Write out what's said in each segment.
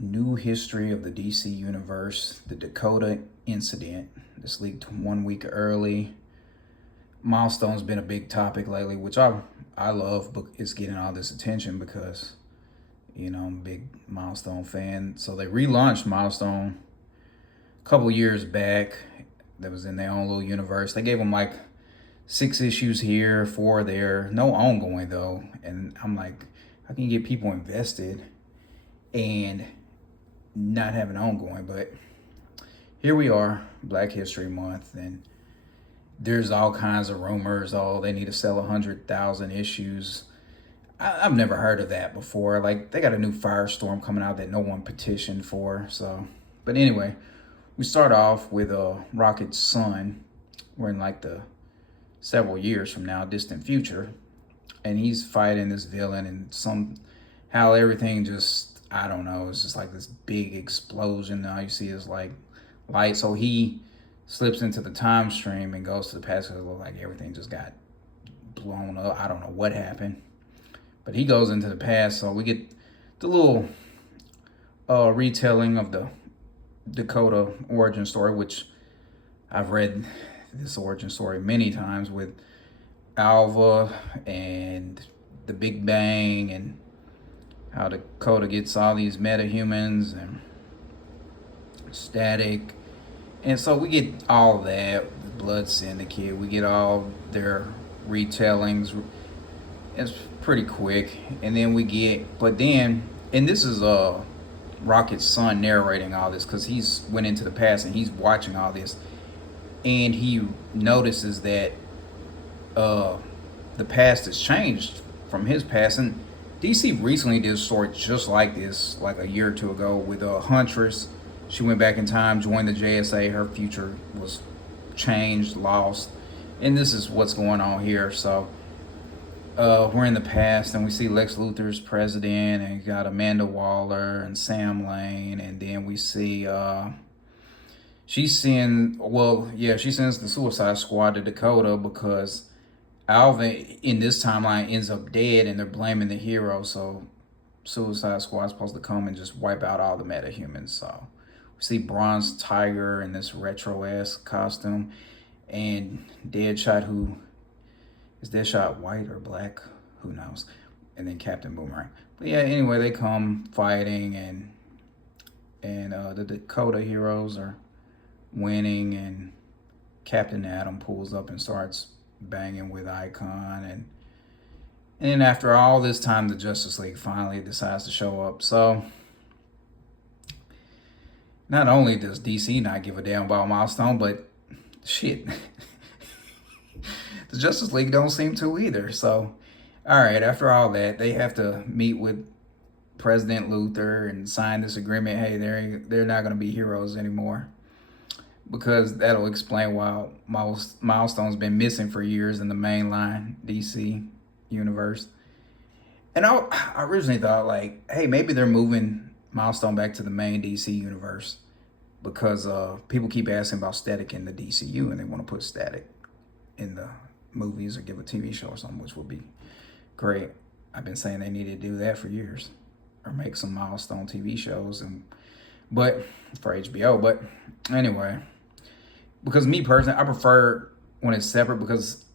New history of the DC universe, the Dakota incident. This leaked 1 week early. Milestone's been a big topic lately, which I love, but it's getting all this attention because I'm a big Milestone fan. So they relaunched Milestone a couple years back. That was in their own little universe. They gave them like 6 issues here, 4 there, no ongoing though. And I'm like, how can you get people invested and not have an ongoing? But here we are, Black History Month, and there's all kinds of rumors. Oh, they need to sell 100,000 issues. I've never heard of that before. Like, they got a new Firestorm coming out that no one petitioned for. So, but anyway, we start off with Rocket's son. We're in like the several years from now, distant future, and he's fighting this villain, and somehow everything just, I don't know, it's just like this big explosion. All you see is like light. So he slips into the time stream and goes to the past. It looks like everything just got blown up. I don't know what happened, but he goes into the past. So we get the little retelling of the Dakota origin story, which I've read this origin story many times with Alva and the Big Bang and how Dakota gets all these metahumans and Static. And so we get all that, the Blood Syndicate, we get all their retellings. It's pretty quick. And then and this is Rocket's son narrating all this because he's went into the past and he's watching all this. And he notices that the past has changed from his past. And DC recently did a story just like this, like a year or two ago, with a Huntress. She went back in time, joined the JSA. Her future was changed, lost. And this is what's going on here. So we're in the past, and we see Lex Luthor's president, and you got Amanda Waller and Sam Lane. And then we see she sends the Suicide Squad to Dakota because Alvin in this timeline ends up dead, and they're blaming the hero. So Suicide Squad's supposed to come and just wipe out all the metahumans. So we see Bronze Tiger in this retro-esque costume, and Deadshot, who is Deadshot white or black? Who knows? And then Captain Boomerang. But yeah, anyway, they come fighting, and the Dakota heroes are winning, and Captain Atom pulls up and starts banging with Icon, and then after all this time, the Justice League finally decides to show up. So not only does DC not give a damn about Milestone, but shit, the Justice League don't seem to either. So all right, after all that, they have to meet with President Luthor and sign this agreement. Hey, they're not going to be heroes anymore, because that'll explain why Milestone's been missing for years in the mainline DC universe. And I originally thought, like, hey, maybe they're moving Milestone back to the main DC universe because people keep asking about Static in the DCU, and they want to put Static in the movies or give a TV show or something, which would be great. I've been saying they needed to do that for years, or make some Milestone TV shows, but for HBO. But anyway, because me personally, I prefer when it's separate, because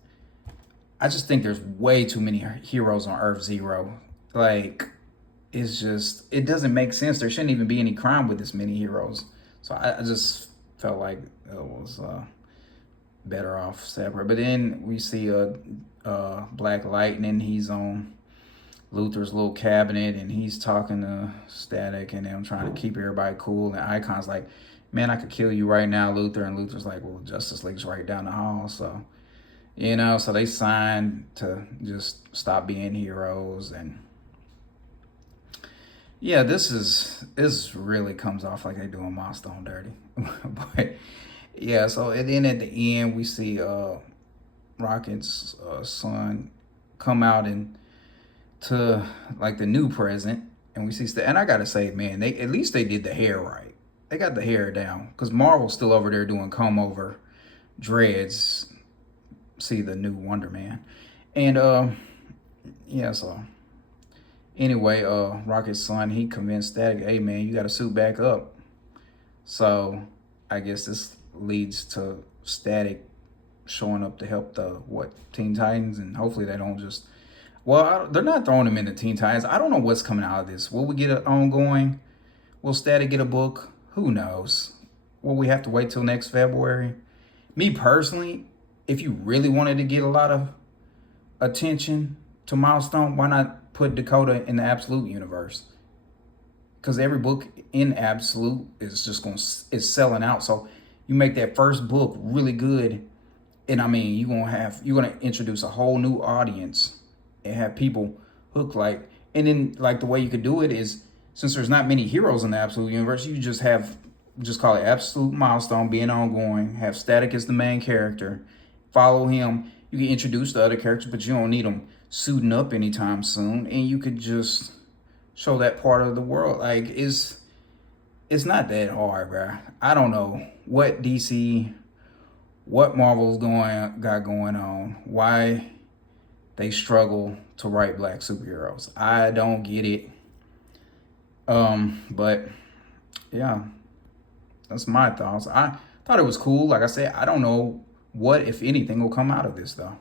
I just think there's way too many heroes on Earth Zero. Like, it doesn't make sense. There shouldn't even be any crime with this many heroes. So I just felt like it was better off separate. But then we see Black Lightning. He's on Luthor's little cabinet, and he's talking to Static, and them trying to keep everybody cool. And Icon's like, man, I could kill you right now, Luthor. And Luthor's like, well, Justice League's right down the hall. So, so they signed to just stop being heroes. And yeah, this really comes off like they doing Milestone dirty. But yeah, so then at the end, we see Rocket's son come out and to like the new president, and we see and I gotta say, man, at least they did the hair right. They got the hair down, because Marvel's still over there doing comb over dreads. See the new Wonder Man. And yeah, so Anyway, Rocket's son, he convinced Static, hey man, you gotta suit back up. So I guess this leads to Static showing up to help the Teen Titans, and hopefully they don't just. Well, they're not throwing him into Teen Titans. I don't know what's coming out of this. Will we get an ongoing? Will Static get a book? Who knows? Will we have to wait till next February? Me personally, if you really wanted to get a lot of attention to Milestone, why not put Dakota in the Absolute universe? Because every book in Absolute is just is selling out. So you make that first book really good, and I mean you're gonna introduce a whole new audience and have people hooked. Like, and then like the way you could do it is, since there's not many heroes in the Absolute universe, you just call it Absolute Milestone, being ongoing. Have Static as the main character. Follow him. You can introduce the other characters, but you don't need them suiting up anytime soon. And you could just show that part of the world. Like, it's not that hard, bro. I don't know what DC, what Marvel's got going on. Why they struggle to write black superheroes. I don't get it. But yeah, that's my thoughts. I thought it was cool. Like I said, I don't know what, if anything, will come out of this though.